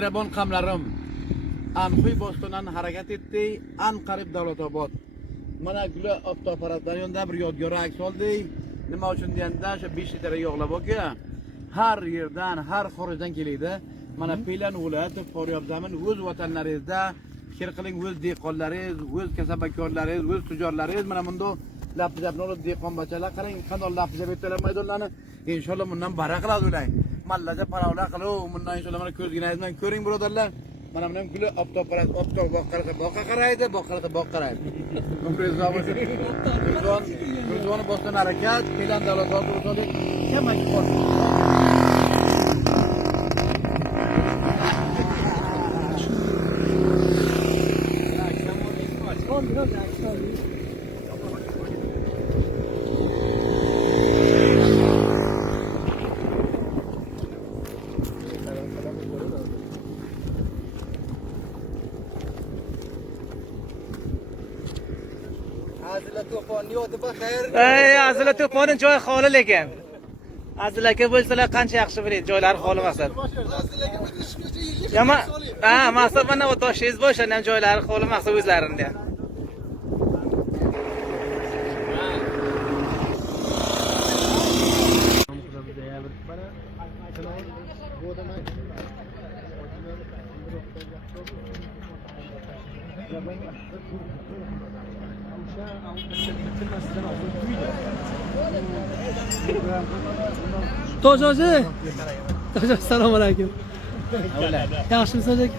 Mehribon qamlarim, Anxuy Bostondan harakat etdi, Anqarib Davlatobod. Mana guli oftobaratdan yonda bir yodgor aks oldik. Nima uchun deganda, o'sha 5 litr yo'qlab aka. Har yerdan, har xorijdan keladi. Mana Pelan viloyati Foryob zamin o'z vatanlaringizda fikr qiling, o'z dehqonlaringiz, o'z kasabkorlaringiz, o'z tujorlaringiz mana bunda lapjabni olib dehqon bachalar qarang, qanday lapjab etdilar maydonlarni. Inshaalloh bundan baraka qiladi ular. Mallaja paravlar qilib, bundan inshaalloh mana ko'zgingiz bilan ko'ring birodarlar. Mana bundan guli oftobarat, boqqa qaraydi, boqqa qaraydi. Gurjuvon Boston harakat, Pelan Davlatobod usulida kemak bor. Azila to'poni joy xoli lekin. Azila aka bo'lsalar qancha yaxshi biladi, joylari xoli maqsad. Yama, maqsad mana o toshingiz bo'sh, ham joylari xoli maqsad o'zlarinda. To'joji. Assalomu alaykum. Yaxshimisiz aka?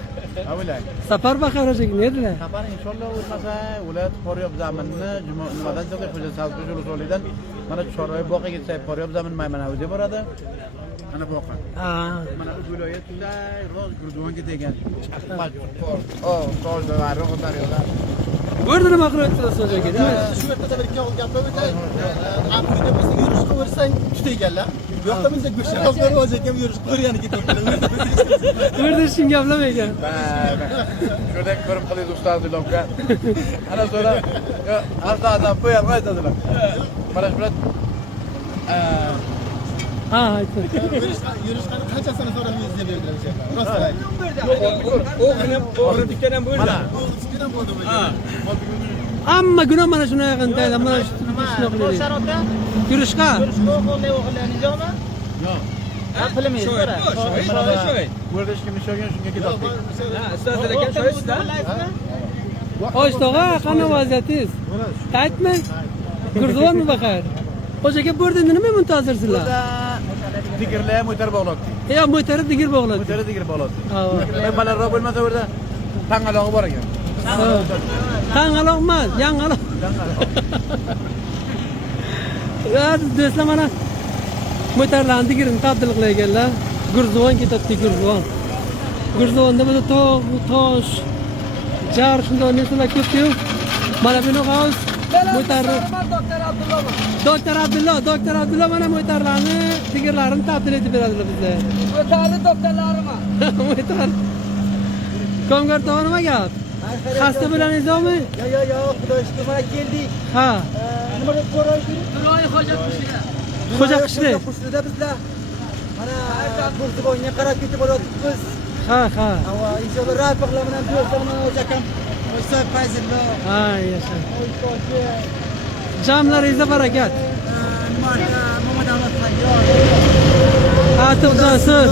Avvalak. Safar baxar aka, nedilar? Safar inshaalloh o'tmasa, viloyat Foryob zaminni nimadan chiqdi, xo'ja Salbiy usulidan mana Chorvoy boqqa ketsak, Foryob zamin Maymanaviga boradi. Mana boqqa. Mana bu viloyatda roz Gurjuvonga degan. To'jlar, ro'g'daryolar. Bu yerda nima qilyapsiz aka? Shu yerda bir ikki gaplar o'tay. Afrikada biz yurish qilaversang tuta ekanlar. Bu yoqda buncha go'sht qilib o'zi ekan yurish qilgani ketibdi. Bu yerda hech kim gaplamagan. Shunday ko'rib qilasiz ustoz Dilomga. Ana so'ra, asada qo'yib aytadilar. Mana shu bilan aytdi. Yurishdan qanchasini so'ramaysiz deb berdilar o'sha. O'g'ri dikkadan bo'ldi. O'g'ridan bo'ldi. Hamma gunoh mana shuni yaqindaydi. Mana shu sharoitda yurishqa. O'g'illar nijomi? yo'q. Pulimiz bor. Bu yerda hech kim ishlagan shunga ketdik. Ustozlar aka shoysizda? Oyshtog'a, qanday vaziyatingiz? Aytmang. Gurjuvonmi baxar? O'shaga bu yerda nima muntazirsizlar? Digirlar ham o'tar bog'ladi. Mo'tari digir bog'ladi. O'tari digir bog'ladi. Balandroq bo'lmasa o'rda tangalog'i bor ekan. Tangaloq emas, yangaloq. Do'stlar mana mo'tarlarni digirini tadbir qilayotganlar. Gurjuvon ketadi, Gurjuvon. Gurjuvonda mana tosh, jar shunday narsalar ko'p-ku. Mana buni g'avs mo'tarni Doktor Abdullo mana mo'tarlarni, digirlarini tadbir etib beradilar bizga. Mo'tarli doktorlarimi? Mo'tar. Komgar tog'a nima gap? Xasta bilaningizmi? Yo'q, xudo shukr, mana keldik. Ha. Nima deb ko'raylik? Biroyi hojat qilishga. Xo'ja qishli. Qushida bizlar. Mana Gurjuvonga qarab ketib olyapmiz biz. Ha. Inshaalloh rafiqlar bilan do'stlar bilan o'jakam. O'sha Fayzillo. Ha, yasha. Jamlaringizga barakat. Muhammad Ahmad Hayyor. Atiqjonsiz.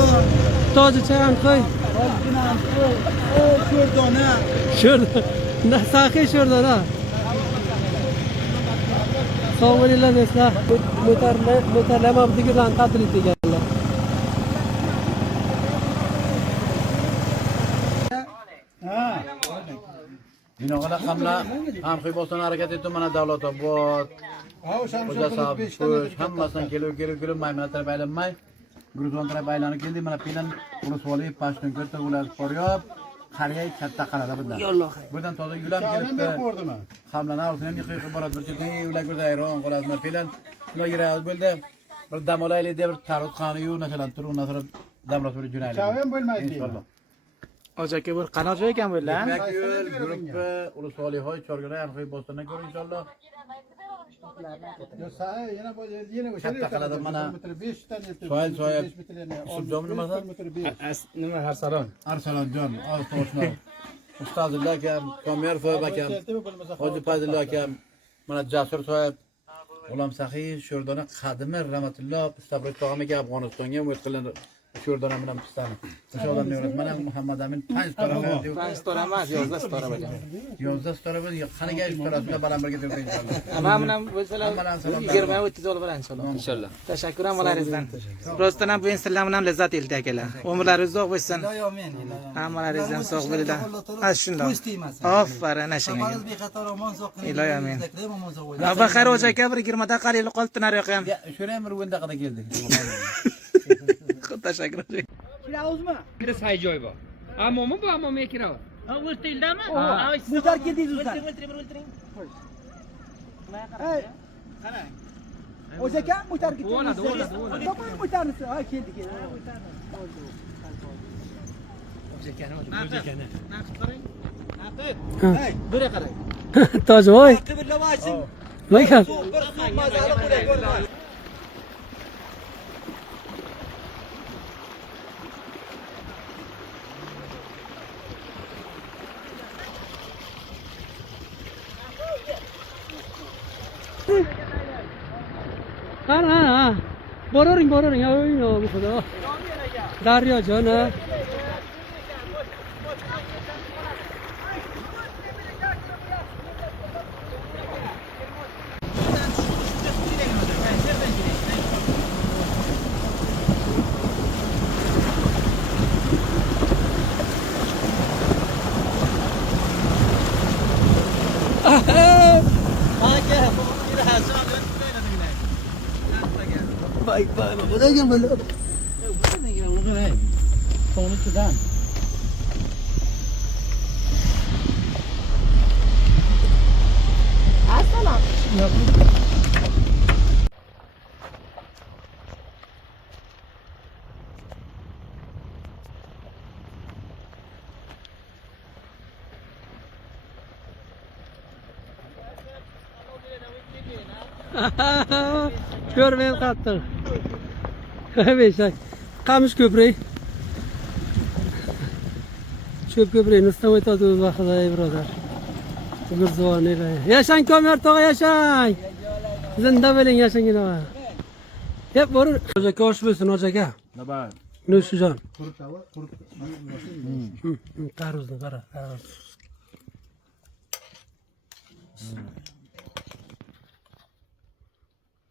Tojicha ham qo'y. Sho'rdona. Sho'rdona. Saxiy sho'rdona. Sog' bo'linglar do'stlar. Mo'tarlar ham digirlarni tadbir etganlar. Binoqada qamlar Anxuy Boston harakat etdi, mana Davlatobod. Xo'ja Salbiy hammasidan kelib Maymana taraf aylanmay, Gurjuvon taraf aylanib keldi. Mana Pelan Urusvoli, Pashtunko'l ular Foryob, qariyay katta qarada bundan. Bundan toza yulam kelibdi. Qamlarni ortidan yiqib boradi. Bir chetdan ular ko'rsa hayron qoladi. Pelan ular yuradi bo'ldi. Bir dam olaylik deb bir tarot qani yu narsalar turib, dam rostga jo'naydi. Chavim bo'lmaydi. Inshaalloh. Hoca aka bu qanaqa joy ekan bu la? Yo'l, gruppa, Ulu Solihoy, Chorgana, Anxoy Bo'stondan ko'ring inshaalloh. Katta qiladi mana. Soyil soyib. Usubjon nimasi? Nima har salom. Arsalonjon, Toshno. Ustozillo akam, Komir Foyib akam, Hoji Fazillo akam, mana Jasur soyib, G'ulom Saxiy, Sho'rdona Qadimir rahmatulloh, Pistabroq tog'am aka Afg'onistonga o'tqilar. Sho'rdona bilan pistani. O'sha odamni emas. Mana Muhammad Amin 5 tora berdi. 5 tora emas, 11 tora bo'lgan. 11 tora bo'ldi. Qanaqa 3 torasini baland birga turdi inshaalloh. Mana bilan bo'lsalar 20 o'ttiz olib beradi inshaalloh. Inshaalloh. Tashakkur hammalaringizdan. Rostdan ham bu sizlar bilan lezzat eldi akalar. Umrlaringiz uzoq bo'lsin. Hammalaringizdan sog' bo'linglar. Ha shundoq. Affarin ashanga. Iloyim amin. Baxar hoja aka bir 20 ta qalil qolibdi nariyoq ham. Shuna ham bir o'ndaqada keldi. Tashakkur. Bir say joy bor. Ammomi bu ammomiga kiraver. O'rtildami? Muhtar keldingiz o'zdan. O'ltiring. Qarang. O'sha aka muhtar ketdi. Bo'ladi. Toping muhtarni. Ha keldi. O'sha akani. Naqd qarang. Naqd. Bura qarang. Tojvoy. Voy. Ha. Boraring. Oy, bu xudo. Daryo jona. Baik, udah yang belum. Sonu tudan. Assalam. Görmeyen kattık. Beşak. Kamış köprü. Çöp köprüyü ıslamayı tadıyoruz bakıda birodar. Gürzvan ile. Yaşan Kömer Toğa yaşan. Zinda belin yaşan yine var. Hep var. Hoca hoş bulsun hoca ka. Ne var? Ne sucan? Karuzun kara.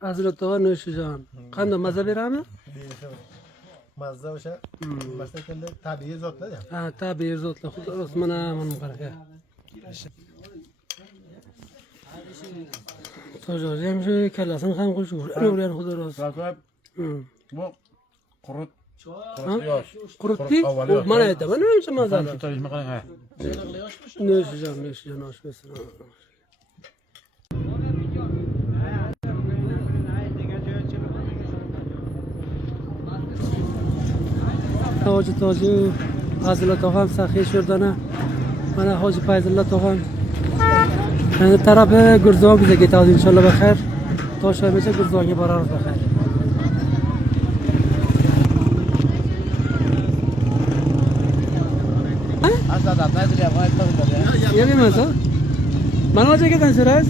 Hazret Toğa ne sucan? Kanda maza berami? Mazza o'sha boshqa keldi tabiiy zotlar ya. Ha, tabiiy zotlar. Xudo mana qara. Tojozem shu kallasini ham qo'shib o'rgan xudo rozi. Rakat. Bu qurut. Yosh. Qurutdi? Mana aytaman, nima uchun mazali? Tarjima qiling ha. Ne sujan osh bersin. Hoji Toji, Fazillo tog'am, Saxiy Sho'rdona, mana Hoji Fayzulla tog'am. Endi tarafi Gurzon bizga ketadi inshaalloh baxir. Toshaygacha Gurzonga boramiz baxir. Aslida naydilar, Yemaymiz ha? Mana hoji akadan so'raysiz.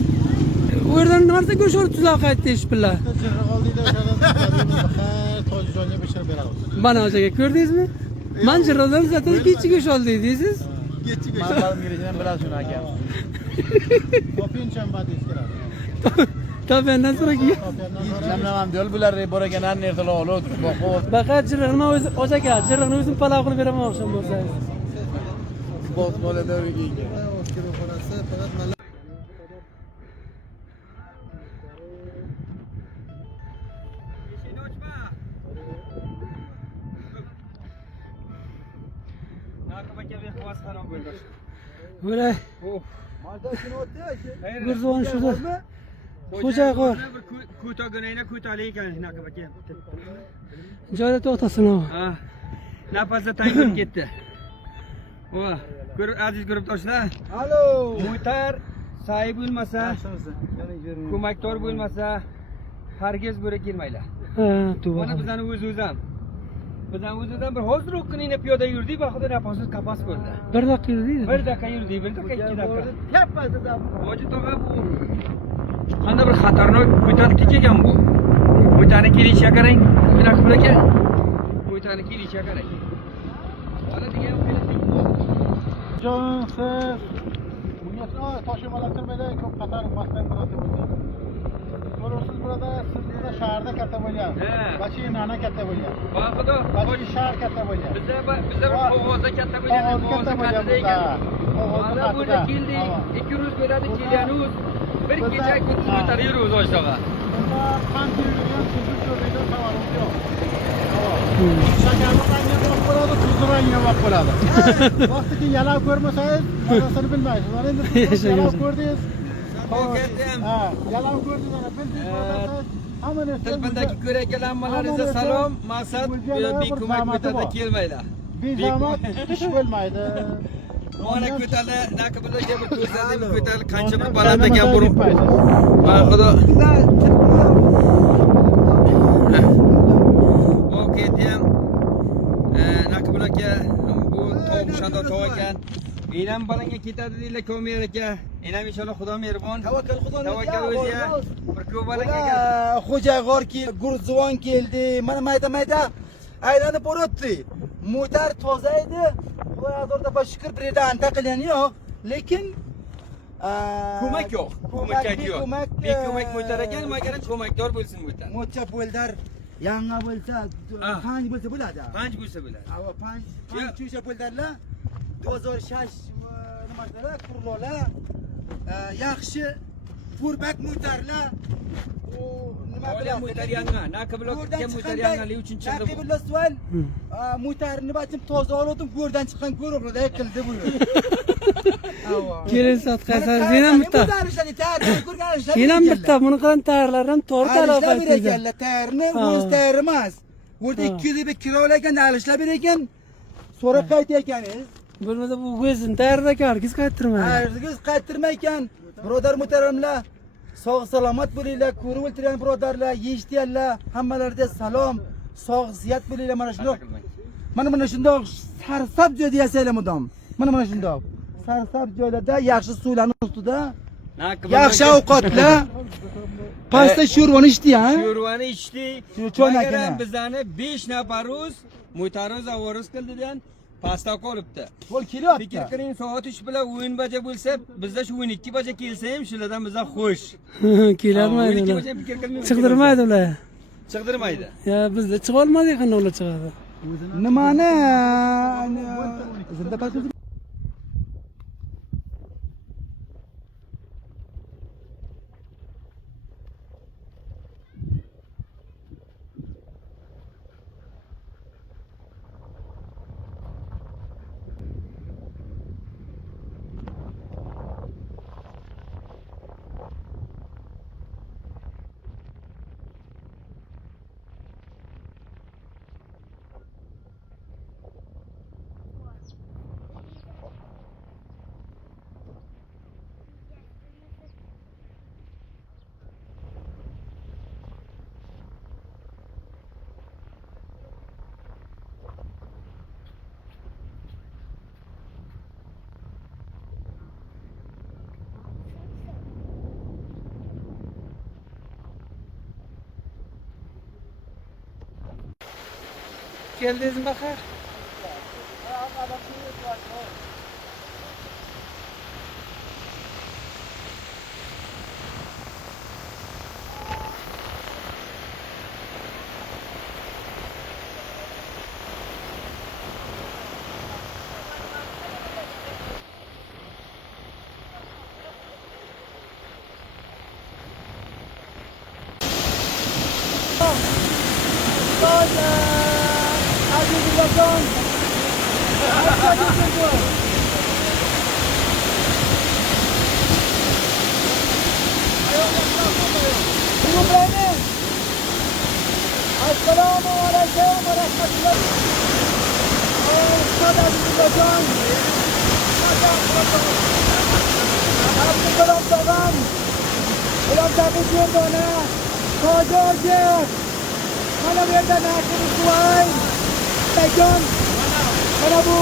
U yerdan nimarsa go'sht olib tuzab qaytdi ish billah. Tojjonga pishirib beramiz. Mana hoji aka ko'rdingizmi? Manjiradan zaten kichik go'sht oldi deysiz. Kichik mana balam yurishini bilasiz shuni aka. Topincham badis keladi. Tabiandan sonra ki. Namlamam diyor bular boragan ertalar olib boqib Fakat jirg'ini o'zi hoji aka, jirg'ini o'zim palav qilib beraman oqshom bo'lsangiz. boq bo'ladi uyga. Xonasi faqat mana Böyle. Gurzon şurada. Xo'ja qo'r. Ko'tagunayna ko'talik ekan shunaqa ekan. Joyda to'xtasin u. Ha. Nafasda tangib ketdi. Aziz guruhdoshlar, Alo. Muhtar sahib bo'lmasa, ko'makdor bo'lmasa, hargiz bo'ra kelmaylar. Ha, to'g'ri. Mana bizani o'z-o'zam. Bizdan o'z-o'zam bir hozir o'qiningni piyoda yurdik, vaqtida nafasiz qapas bo'ldi. 1 daqiqa yurdik. 1 daqiqa yurdik, 1 daqiqa 2 daqiqa. Hoji tog'a bu qanday bir xatarnok ko'tarib kelgan bu. Ko'tarib kelishiga qarang, bunaqa aka. Ko'tarib kelishiga qarang. Mana degan Jonsiz. Bunga toshmalar kirmaydi, ko'p qator masdan bo'ladi. Ko'rasiz burada sizda shaharda katta bo'lgan. Mashinani katta bo'lgan. Vaqtida Hoji shahar katta bo'lgan. bizda qog'ozda katta bo'lgan, qog'ozda katta ekan. Mana burada keldik, 200 beradi kelganimiz. Bir kecha kutib o'tariyoruz Hoji tog'a. Qancha yurgan sizni ko'rmaydigan savolimiz yo'q. Shakarni qanday bo'lib qoladi, tuzni rangga bo'lib qoladi. Vaqtiki yalab ko'rmasangiz, mazasini bilmaysiz. Mana endi siz yalab ko'rdingiz. Ha, yalab ko'rdingiz, ana bildingiz. Hamma narsa Tilbandagi ko'rakalanmalaringizga salom. Maqsad beko'mak ko'tarda kelmaylar. Bezamat ish bo'lmaydi. Mana ko'tarlar, naqblarga bir ko'rsatdim, ko'tarlar qancha bir baland ekan bu. Vaqtida ketdim. Naqblarga bu tog' shandor tog' ekan. Enam balanga ketadi deylar ko'mer aka. Enam inshaalloh Xudo mehribon. Tavakkal o'ziga. Bir ko'p balanga xo'ja g'orki gurzuvon keldi. Mana mayda aylanib boribdi. Motor toza edi. Xudoga shukr bir yerda anta qilgani yo'q. Lekin ko'mak yo'q. Ko'mak yo'q. Beko'mak mo'tar ekan, magaram ko'makdor bo'lsin mo'tar. mo'cha bo'ldar yangi bo'lsa, panj bo'lsa bo'ladi. Panj bo'lsa bo'ladi. Ava panj cho'sha bo'ldarlar. 2006 nima deylar, qurlolar. Yaxshi furbak mo'tarlar. U nima bilan mo'tar yangan, naqblarga mo'tar yanganlik uchun chiqdi. Naqblar suval. Mo'tarni bachim toza oldim, go'rdan chiqqan ko'roqlarda qildi bu. Kelin satqasan, sen ham bitta. Sen ham bitta, buni qilgan tayyorlar ham to'g'ri talafot qilgan. Tayyorni o'z tayyor emas. O'rta 200 bir kilolarga alishlar ber ekan. So'rab qaytayotganingiz. Bo'lmasa bu o'zini tayyorlagan, hargiz qaytarmaydi. Hargiz qaytarmaykan. Birodar muhtaramlar, sog' salomat bo'linglar, ko'rib o'tirgan birodarlar, yeshitganlar, hammalarga salom, sog' siyat bo'linglar. Mana shundoq sarsab joyda yasanglar mudom. Mana shundoq. Sarsab joylarda yaxshi suvlarning ustida, yaxshi ovqatlar, pasta sho'rvani ichdik, ha? Sho'rvani ichdik. Cho'nakini. Bizlarni 5 nafarimiz mo'tariz avoriz qildidan pasta qolibdi. Qo'l kelyapti. Fikr qiling, soat 3 bilan o'yin baja bo'lsa, bizda shu 12 baja kelsa ham shulardan bizlar xush. Kelarmaydi. 12 baja fikr qilmaymiz. Chiqdirmaydi ular. Chiqdirmaydi. Ya bizda chiqa olmadik, qanday ular chiqadi? Nimani? Keldingizmi baxir? Assalamu alaikum wa rahmatullah. Ulan tabii ki bana. Koca mana bu yerda narxini qo'y. Mekan. Mana bu.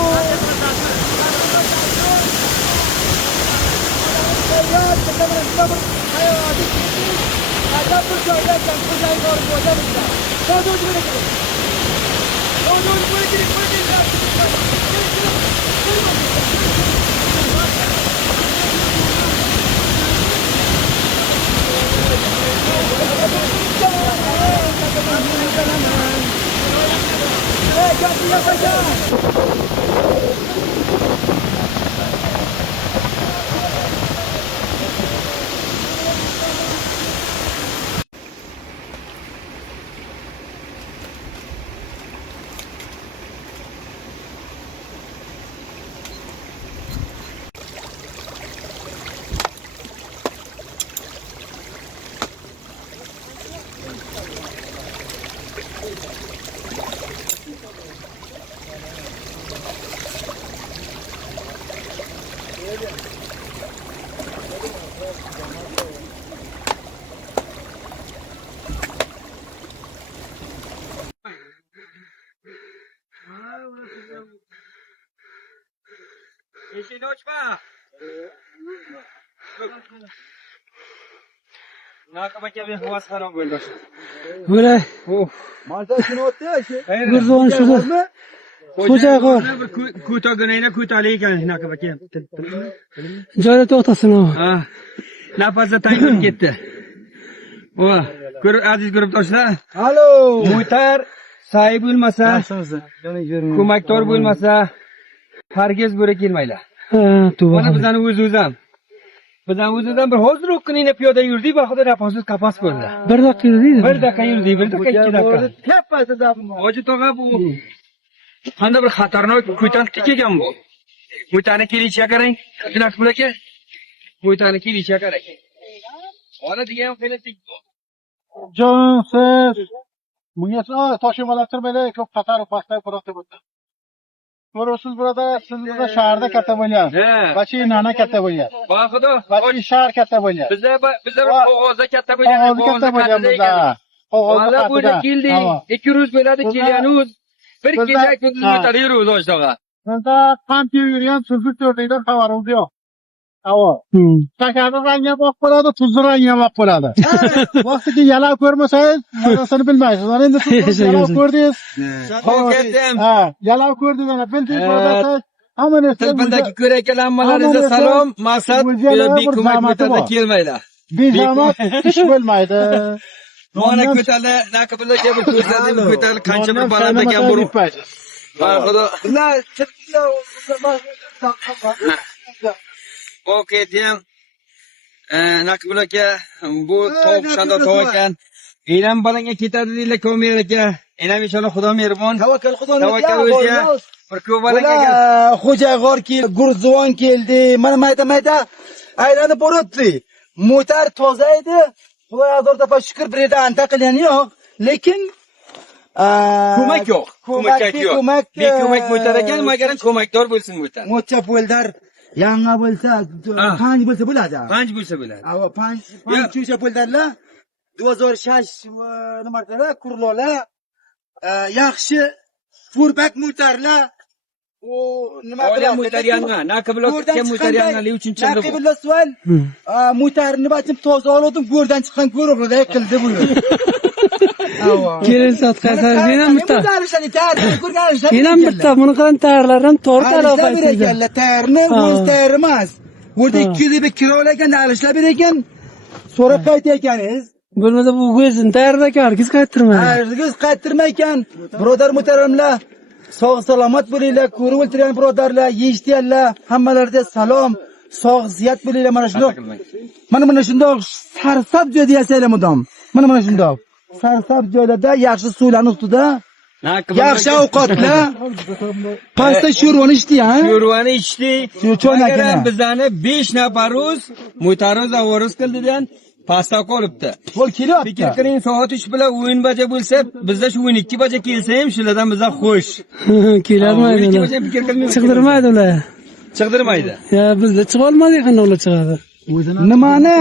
Eşeğini uçma. Nakabaka bir havas haram bo'ldi. Böyle Malta shuni o'tdi, aka. Gurzon şurada. Xo'jag'or. Bir ko'tagunayna ko'tali ekan nakabaka. Joyda to'xtasin o. Ha. Nafasda tayyor ketdi. O, aziz guruhdoshlar, Alo. Muhtar sahiy bo'lmasa, ko'makdor bo'lmasa, hargiz bo'ra kelmaylar. Ha, Mana tuva. bizani o'zimizam. Bizdan o'zimizdan bir hozir o'qqiningni piyoda yurdik, baxoda nafasiz qapas ko'rdi. Bir daqiqa yurdi. 1 daqiqa yurdik, 1 daqiqa 2 daqiqa. Tepasida. Hoji tog'a bu qanday bir xatarnok ko'tan tik ekan bu. Ko'tani kelishiga qarang, Akbar aka. Ko'tani kelishiga qarang. Ona degan fenatik. Jonsiz. Bunga toshmalar turmaydi, ko'p xatar pastda biroq deb o'tdi. Ko'rasiz burada, siz burada shaharda katta bo'lgan. Bachi nana katta bo'lgan. Baxoda, Bachi shahar katta bo'lgan. bizlar qog'ozda katta bo'lgan. Qog'ozi katta bo'lgan bizda. Qog'ozda bo'lib keldik. 200 bo'ladi kelganimiz. Bir kecha kunduz o'tadi yurib o'zog'a. Bizda qand yurgan tuzli to'rlikdan xabarimiz yo'q. Avo. Shakarni rangi ham oq bo'ladi, tuzni rangi ham oq bo'ladi. Vaqtiki yalab ko'rmasangiz, mazasini bilmaysiz. Mana endi siz yalab ko'rdingiz. Ha, yalab ko'rdingiz, mana bildingiz, mazasiz. Hamma narsa Tilpindagi ko'rakalanmalaringizga salom. Maqsad ko'mak ko'tarda kelmaylar. Bezamat ish bo'lmaydi. Mana ko'tarlar, naqiblarga bir ko'rsatib ko'tarlar qancha bir baland ekan bu. Baxoda. Okeydim. Naqibul aka, bu tovuq shanda tovuq ekan. Elam balanga ketadi deylar ko'mer aka. Elam inshaalloh Xudo mehribon. Tavakkal Xudoga. Tavakkal o'ziga. Bir ko'p balanga ekan. Xo'jag'or keldi, Gurzon keldi. Mana mayda aylanib boribdi. Motor toza edi. Xudo azor topa shukr bir yerda anta qilgani yo'q. Lekin Ko'mak yo'q. Ko'mak yo'q. Ko'mak mo'tar ekan, magaram ko'makdor bo'lsin mo'tar. mo'cha bo'ldar yangi bo'lsa, panj bo'lsa bo'ladi. Panj bo'lsa bo'ladi. Ava panj chucha bo'ldarlar. 2006 nima deylar, kurlolar. Yaxshi furbak mo'tarlar. O nima Olam mo'tar yangi, naqiblar kim mo'tar yangi uchun chiqdi bu. Naqiblar suval. Mo'tarni bachim toza oldim, go'rdan chiqqan ko'rug'day qildi bu. Kelin satqasar yana bitta. Yana Yana bitta buni qilgan tayyorlardan to'rt aloqasi. Berganlar tayyorni o'z tayyor emas. O'rda 200 bir kirolagan alishlar bergan. So'rab qaytayotganingiz. Bo'lmasa bu o'zini tayyorlaka hargiz qaytarmaydi. Hargiz qaytarmaykan. Birodar muhtaramlar, sog' salomat bo'linglar, ko'rib o'tirgan birodarlar, yeshitganlar, hammalariga salom, sog' ziyat bo'linglar. Mana shundoq sarsab joyda yasanglar mudom. Mana shundoq. Sarsab joylarda yaxshi suvlarni ustida, yaxshi ovqatlar, pasta sho'rvani ichdi, ha? Sho'rvani ichdi. Magaram bizani 5 nafaruz mo'tariz avoriz qildidan pastda qolibdi. Bo'l kelyapti. Fikr qiling, soat 3 bilan o'yin baja bo'lsa, bizda shu o'yin 2 baja kelsa ham shulardan bizga xush. Kelarmaydi O'yin 2 ular. baja fikr qilmaymiz. Chiqdirmaydi ular. Chiqdirmaydi. Ya bizda chiqa olmadik, qanday ular chiqadi? Nimani